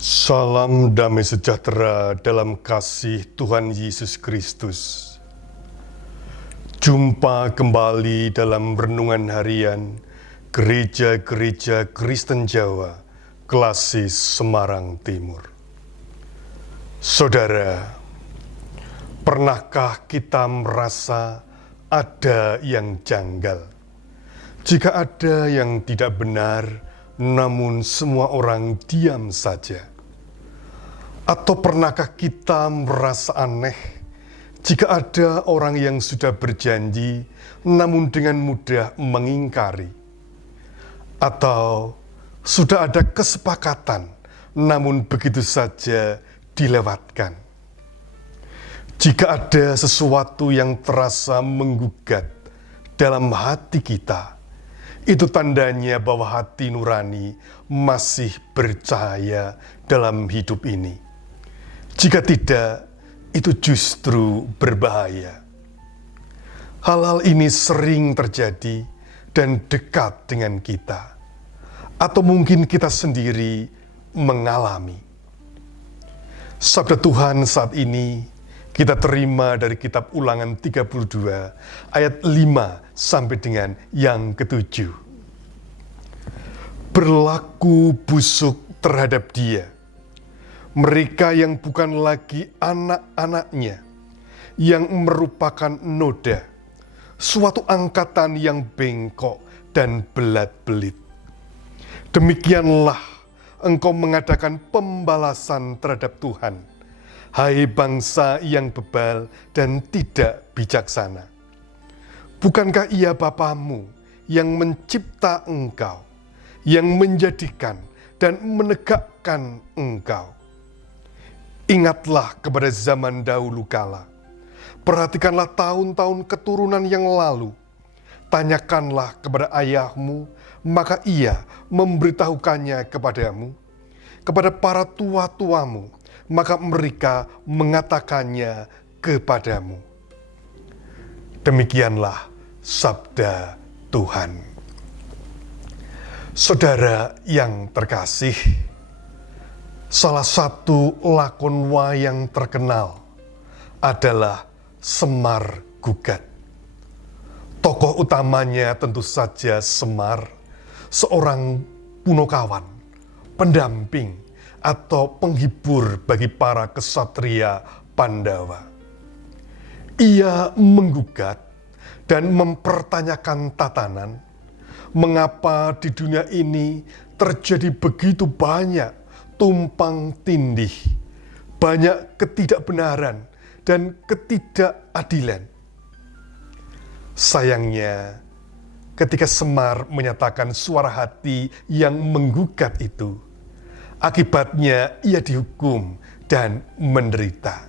Salam damai sejahtera dalam kasih Tuhan Yesus Kristus. Jumpa kembali dalam renungan harian Gereja-Gereja Kristen Jawa, Klasis Semarang Timur. Saudara, pernahkah kita merasa ada yang janggal? Jika ada yang tidak benar, namun semua orang diam saja. Atau pernahkah kita merasa aneh jika ada orang yang sudah berjanji namun dengan mudah mengingkari? Atau sudah ada kesepakatan namun begitu saja dilewatkan? Jika ada sesuatu yang terasa menggugat dalam hati kita, itu tandanya bahwa hati nurani masih bercahaya dalam hidup ini. Jika tidak, itu justru berbahaya. Hal-hal ini sering terjadi dan dekat dengan kita. Atau mungkin kita sendiri mengalami. Sabda Tuhan saat ini kita terima dari kitab Ulangan 32 ayat 5 sampai dengan yang ke-7. Berlaku busuk terhadap dia mereka yang bukan lagi anak-anaknya, yang merupakan noda, suatu angkatan yang bengkok dan belat-belit. Demikianlah engkau mengadakan pembalasan terhadap Tuhan, hai bangsa yang bebal dan tidak bijaksana. Bukankah Ia Bapamu yang mencipta engkau, yang menjadikan dan menegakkan engkau? Ingatlah kepada zaman dahulu kala. Perhatikanlah tahun-tahun keturunan yang lalu. Tanyakanlah kepada ayahmu, maka ia memberitahukannya kepadamu. Kepada para tua-tuamu, maka mereka mengatakannya kepadamu. Demikianlah sabda Tuhan. Saudara yang terkasih, salah satu lakon wayang terkenal adalah Semar Gugat. Tokoh utamanya tentu saja Semar, seorang punokawan, pendamping atau penghibur bagi para kesatria Pandawa. Ia menggugat dan mempertanyakan tatanan, mengapa di dunia ini terjadi begitu banyak tumpang tindih, banyak ketidakbenaran dan ketidakadilan. Sayangnya, ketika Semar menyatakan suara hati yang menggugat itu, akibatnya ia dihukum dan menderita.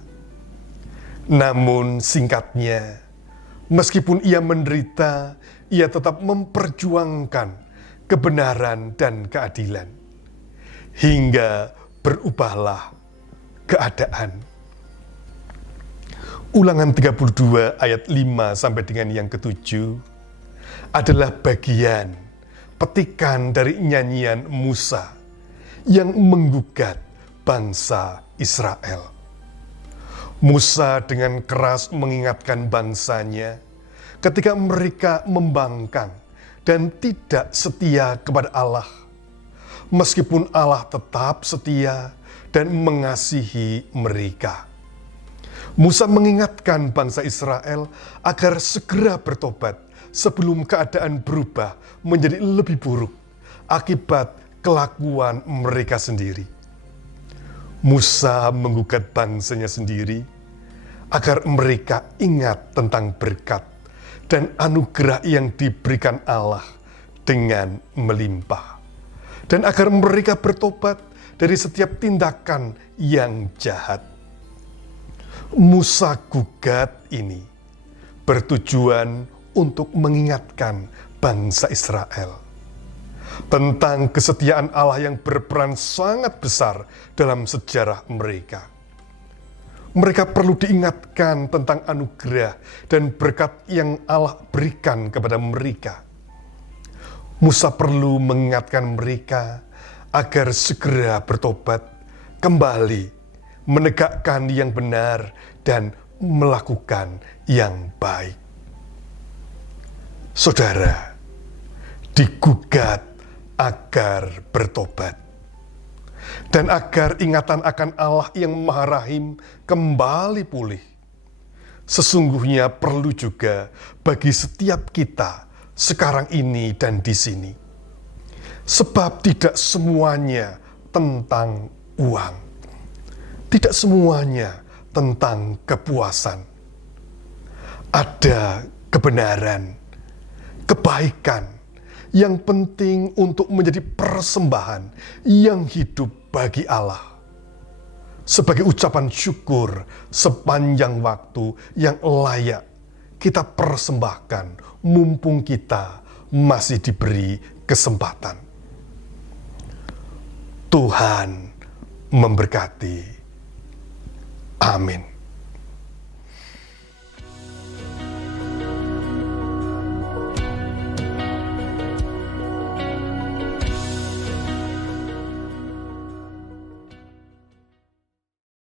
Namun singkatnya, meskipun ia menderita, ia tetap memperjuangkan kebenaran dan keadilan. Hingga berubahlah keadaan. Ulangan 32 ayat 5 sampai dengan yang ke-7 adalah bagian petikan dari nyanyian Musa yang menggugat bangsa Israel. Musa dengan keras mengingatkan bangsanya ketika mereka membangkang dan tidak setia kepada Allah. Meskipun Allah tetap setia dan mengasihi mereka. Musa mengingatkan bangsa Israel agar segera bertobat sebelum keadaan berubah menjadi lebih buruk akibat kelakuan mereka sendiri. Musa menggugat bangsanya sendiri agar mereka ingat tentang berkat dan anugerah yang diberikan Allah dengan melimpah. Dan agar mereka bertobat dari setiap tindakan yang jahat. Musa gugat ini bertujuan untuk mengingatkan bangsa Israel tentang kesetiaan Allah yang berperan sangat besar dalam sejarah mereka. Mereka perlu diingatkan tentang anugerah dan berkat yang Allah berikan kepada mereka. Musa perlu mengingatkan mereka agar segera bertobat kembali menegakkan yang benar dan melakukan yang baik. Saudara, digugat agar bertobat dan agar ingatan akan Allah yang Maha Rahim kembali pulih. Sesungguhnya perlu juga bagi setiap kita sekarang ini dan di sini. Sebab tidak semuanya tentang uang. Tidak semuanya tentang kepuasan. Ada kebenaran, kebaikan yang penting untuk menjadi persembahan yang hidup bagi Allah. Sebagai ucapan syukur sepanjang waktu yang layak kita persembahkan mumpung kita masih diberi kesempatan. Tuhan memberkati. Amin.